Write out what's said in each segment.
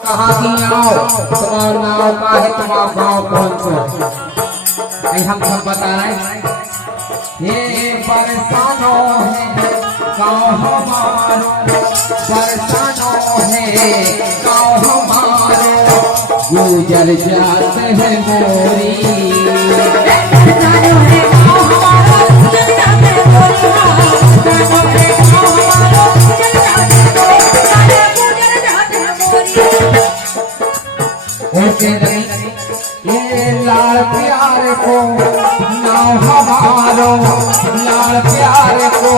कहाँ की आओ, तुम्हारा नाम का है, तुम्हारा गाँव कौन सा? नहीं हम सब बता रहे हैं। ये बरसानो है गाँव हमारो, बरसानो है गाँव हमारो, गुजर जाते हैं मोरी। बरसानो है गाँव हमारो, गुजर जाते हैं मोरी। बरसानो है गाँव हमारो, गुजर जाते हैं मोरी। ये लाल प्यार को नाव हमारो, लाल प्यार को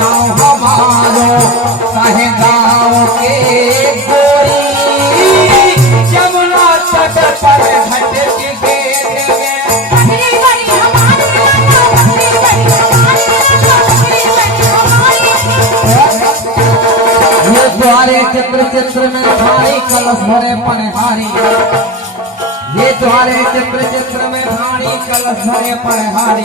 नाव हमारो, कहे गाँव के गोरी, जमुना तट पर घट के ये द्वारे चित्र चित्र में भारी कलश भरे पनहारी, ये द्वारे चित्र चित्र में भारी कलश भरे पनहारी।